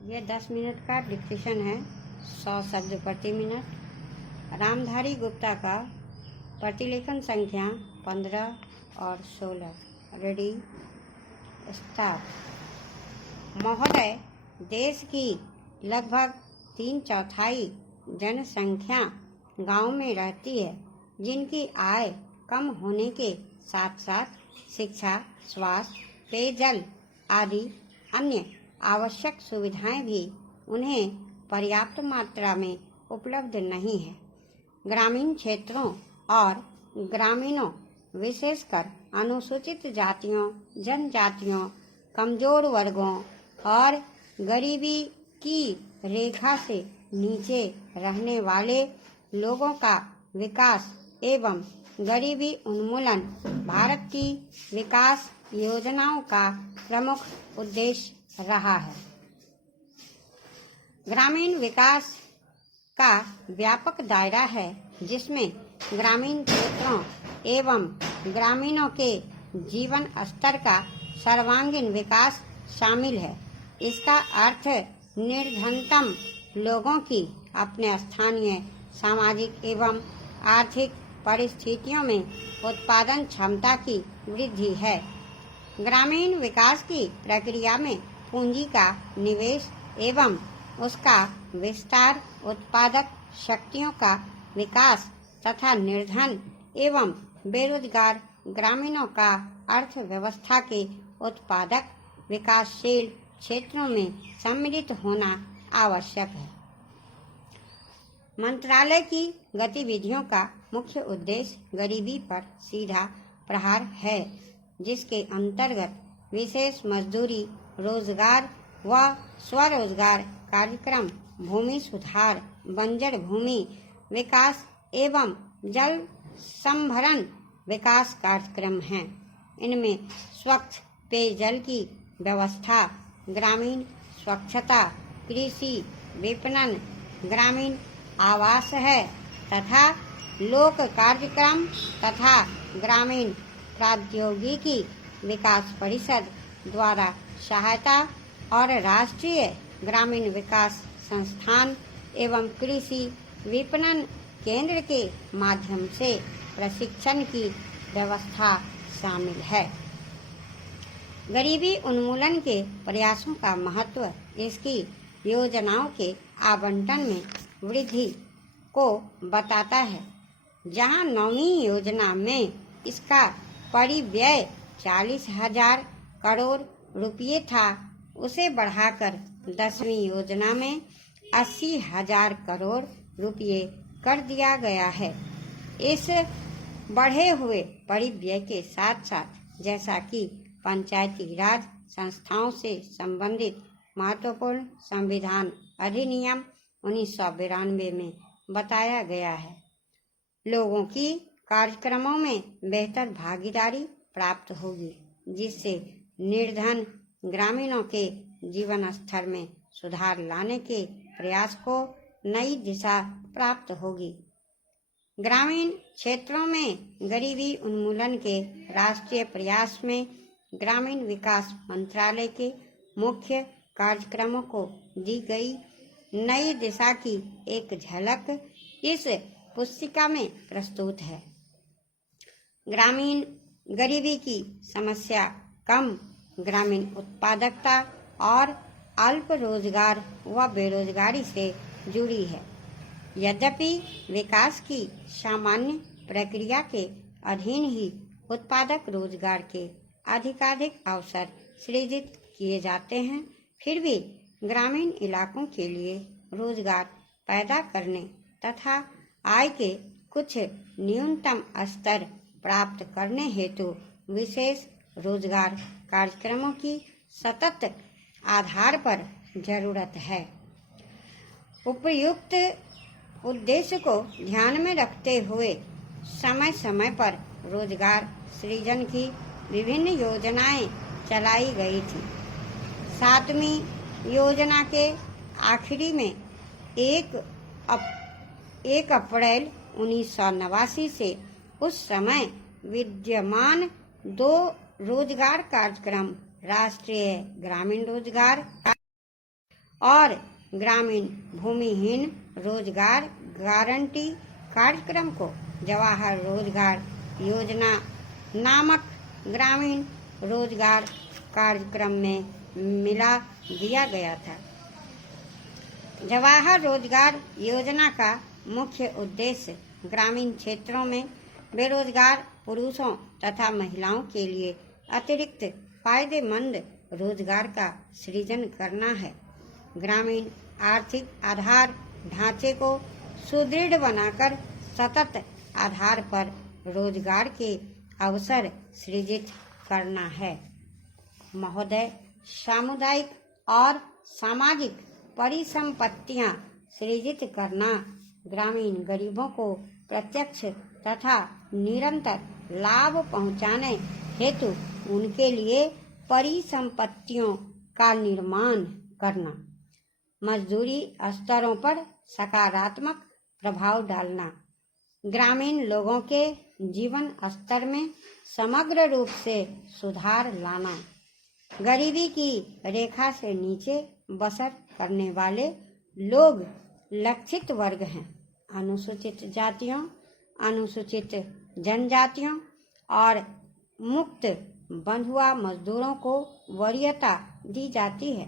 ये 10 मिनट का डिक्टेशन है, 100 शब्द प्रति मिनट। रामधारी गुप्ता का प्रतिलेखन संख्या 15 और 16। Ready start. महोदय, देश की लगभग 3/4 जनसंख्या गांव में रहती है, जिनकी आय कम होने के साथ साथ शिक्षा, स्वास्थ्य, पेयजल आदि अन्य आवश्यक सुविधाएं भी उन्हें पर्याप्त मात्रा में उपलब्ध नहीं है। ग्रामीण क्षेत्रों और ग्रामीणों, विशेषकर अनुसूचित जातियों, जनजातियों, कमजोर वर्गों और गरीबी की रेखा से नीचे रहने वाले लोगों का विकास एवं गरीबी उन्मूलन भारत की विकास योजनाओं का प्रमुख उद्देश्य रहा है। ग्रामीण विकास का व्यापक दायरा है, जिसमें ग्रामीण क्षेत्रों एवं ग्रामीणों के जीवन स्तर का सर्वांगीण विकास शामिल है। इसका अर्थ निर्धनतम लोगों की अपने स्थानीय सामाजिक एवं आर्थिक परिस्थितियों में उत्पादन क्षमता की वृद्धि है। ग्रामीण विकास की प्रक्रिया में पूंजी का निवेश एवं उसका विस्तार, उत्पादक शक्तियों का विकास तथा निर्धन एवं बेरोजगार ग्रामीणों का अर्थव्यवस्था के उत्पादक विकासशील क्षेत्रों में सम्मिलित होना आवश्यक है। मंत्रालय की गतिविधियों का मुख्य उद्देश्य गरीबी पर सीधा प्रहार है, जिसके अंतर्गत विशेष मजदूरी, रोजगार व स्वरोजगार कार्यक्रम, भूमि सुधार, बंजर भूमि विकास एवं जल संभरण विकास कार्यक्रम हैं। इनमें स्वच्छ पेयजल की व्यवस्था, ग्रामीण स्वच्छता, कृषि विपणन, ग्रामीण आवास है तथा लोक कार्यक्रम तथा ग्रामीण प्रौद्योगिकी विकास परिषद द्वारा सहायता और राष्ट्रीय ग्रामीण विकास संस्थान एवं कृषि विपणन केंद्र के माध्यम से प्रशिक्षण की व्यवस्था शामिल है। गरीबी उन्मूलन के प्रयासों का महत्व इसकी योजनाओं के आवंटन में वृद्धि को बताता है। जहां 9वीं योजना में इसका परिव्यय 40,000 करोड़ रुपये था, उसे बढ़ाकर 10वीं योजना में 80,000 करोड़ रुपये कर दिया गया है। इस बढ़े हुए परिव्यय के साथ साथ, जैसा कि पंचायती राज संस्थाओं से संबंधित महत्वपूर्ण संविधान अधिनियम 1992 में बताया गया है, लोगों की कार्यक्रमों में बेहतर भागीदारी प्राप्त होगी, जिससे निर्धन ग्रामीणों के जीवन स्तर में सुधार लाने के प्रयास को नई दिशा प्राप्त होगी। ग्रामीण क्षेत्रों में गरीबी उन्मूलन के राष्ट्रीय प्रयास में ग्रामीण विकास मंत्रालय के मुख्य कार्यक्रमों को दी गई नई दिशा की एक झलक इस पुस्तिका में प्रस्तुत है। ग्रामीण गरीबी की समस्या कम ग्रामीण उत्पादकता और अल्प रोजगार व बेरोजगारी से जुड़ी है। यद्यपि विकास की सामान्य प्रक्रिया के अधीन ही उत्पादक रोजगार के अधिकाधिक अवसर सृजित किए जाते हैं, फिर भी ग्रामीण इलाकों के लिए रोजगार पैदा करने तथा आय के कुछ न्यूनतम स्तर प्राप्त करने हेतु विशेष रोजगार कार्यक्रमों की सतत आधार पर जरूरत है। उपयुक्त उद्देश्य को ध्यान में रखते हुए समय समय पर रोजगार सृजन की विभिन्न योजनाएं चलाई गई थी। 7वीं योजना के आखिरी में 1 अप्रैल 1989 से उस समय विद्यमान 2 रोजगार कार्यक्रम, राष्ट्रीय ग्रामीण रोजगार और ग्रामीण भूमिहीन रोजगार गारंटी कार्यक्रम को जवाहर रोजगार योजना नामक ग्रामीण रोजगार कार्यक्रम में मिला दिया गया था। जवाहर रोजगार योजना का मुख्य उद्देश्य ग्रामीण क्षेत्रों में बेरोजगार पुरुषों तथा महिलाओं के लिए अतिरिक्त फायदेमंद रोजगार का सृजन करना है। ग्रामीण आर्थिक आधार ढांचे को सुदृढ़ बनाकर सतत आधार पर रोजगार के अवसर सृजित करना है। महोदय, सामुदायिक और सामाजिक परिसंपत्तियां सृजित करना ग्रामीण गरीबों को प्रत्यक्ष तथा निरंतर लाभ पहुंचाने हेतु उनके लिए परिसंपत्तियों का निर्माण करना, मजदूरी स्तरों पर सकारात्मक प्रभाव डालना, ग्रामीण लोगों के जीवन स्तर में समग्र रूप से सुधार लाना, गरीबी की रेखा से नीचे बसर करने वाले लोग लक्षित वर्ग हैं। अनुसूचित जातियों, अनुसूचित जनजातियों और मुक्त बंधुआ मजदूरों को वरीयता दी जाती है।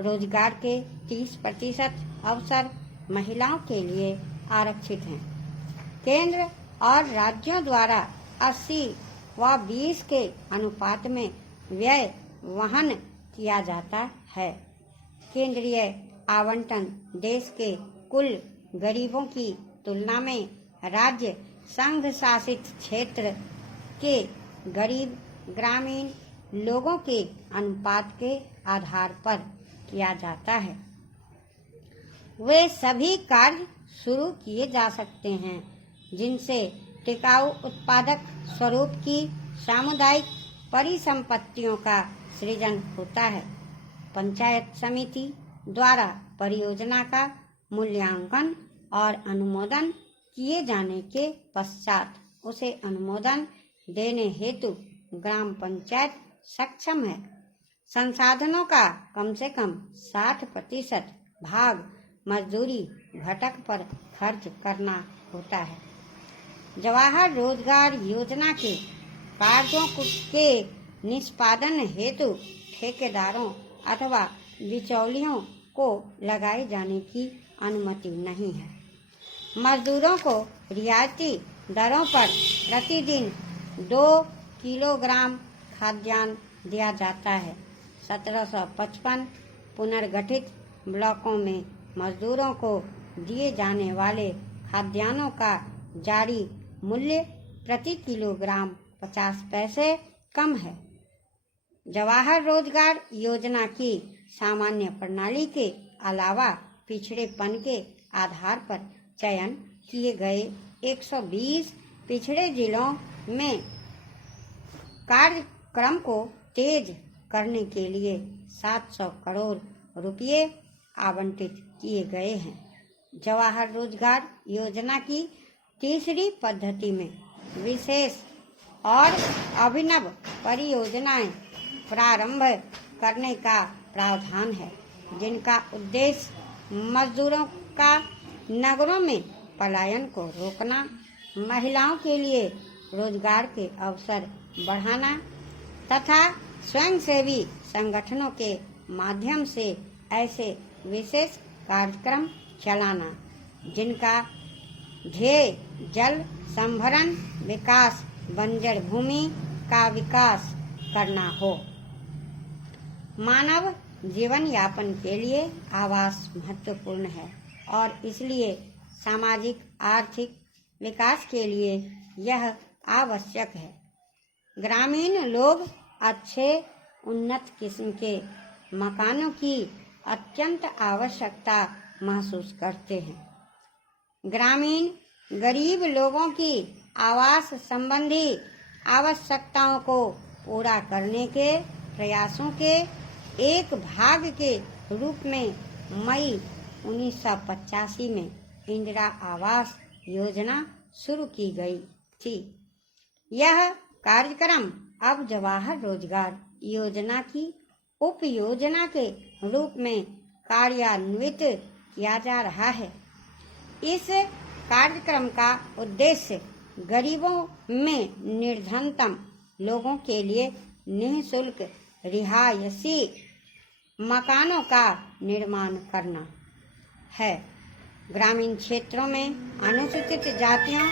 रोजगार के 30% अवसर महिलाओं के लिए आरक्षित हैं। केंद्र और राज्यों द्वारा 80 व 20 के अनुपात में व्यय वहन किया जाता है। केंद्रीय आवंटन देश के कुल गरीबों की तुलना में राज्य संघ शासित क्षेत्र के गरीब ग्रामीण लोगों के अनुपात के आधार पर किया जाता है। वे सभी कार्य शुरू किए जा सकते हैं जिनसे टिकाऊ उत्पादक स्वरूप की सामुदायिक परिसंपत्तियों का सृजन होता है। पंचायत समिति द्वारा परियोजना का मूल्यांकन और अनुमोदन किए जाने के पश्चात उसे अनुमोदन देने हेतु ग्राम पंचायत सक्षम है। संसाधनों का कम से कम 60% भाग मजदूरी घटक पर खर्च करना होता है। जवाहर रोजगार योजना के कार्यों के निष्पादन हेतु ठेकेदारों अथवा बिचौलियों को लगाए जाने की अनुमति नहीं है। मजदूरों को रियायती दरों पर प्रतिदिन 2 किलोग्राम खाद्यान्न दिया जाता है। 1755 पुनर्गठित ब्लॉकों में मजदूरों को दिए जाने वाले खाद्यान्नों का जारी मूल्य प्रति किलोग्राम 50 पैसे कम है। जवाहर रोजगार योजना की सामान्य प्रणाली के अलावा पिछड़ेपन के आधार पर चयन किए गए 120 पिछड़े जिलों में कार्यक्रम को तेज करने के लिए 700 करोड़ रुपए आवंटित किए गए हैं। जवाहर रोजगार योजना की तीसरी पद्धति में विशेष और अभिनव परियोजनाएं प्रारंभ करने का प्रावधान है, जिनका उद्देश्य मजदूरों का नगरों में पलायन को रोकना, महिलाओं के लिए रोजगार के अवसर बढ़ाना तथा स्वयंसेवी संगठनों के माध्यम से ऐसे विशेष कार्यक्रम चलाना जिनका ध्येय जल संभरण विकास, बंजर भूमि का विकास करना हो। मानव जीवन यापन के लिए आवास महत्वपूर्ण है और इसलिए सामाजिक आर्थिक विकास के लिए यह आवश्यक है। ग्रामीण लोग अच्छे उन्नत किस्म के मकानों की अत्यंत आवश्यकता महसूस करते हैं। ग्रामीण गरीब लोगों की आवास संबंधी आवश्यकताओं को पूरा करने के प्रयासों के एक भाग के रूप में मई 1985 में इंदिरा आवास योजना शुरू की गई थी। यह कार्यक्रम अब जवाहर रोजगार योजना की उप योजना के रूप में कार्यान्वित किया जा रहा है। इस कार्यक्रम का उद्देश्य गरीबों में निर्धनतम लोगों के लिए निःशुल्क रिहायशी मकानों का निर्माण करना है। ग्रामीण क्षेत्रों में अनुसूचित जातियों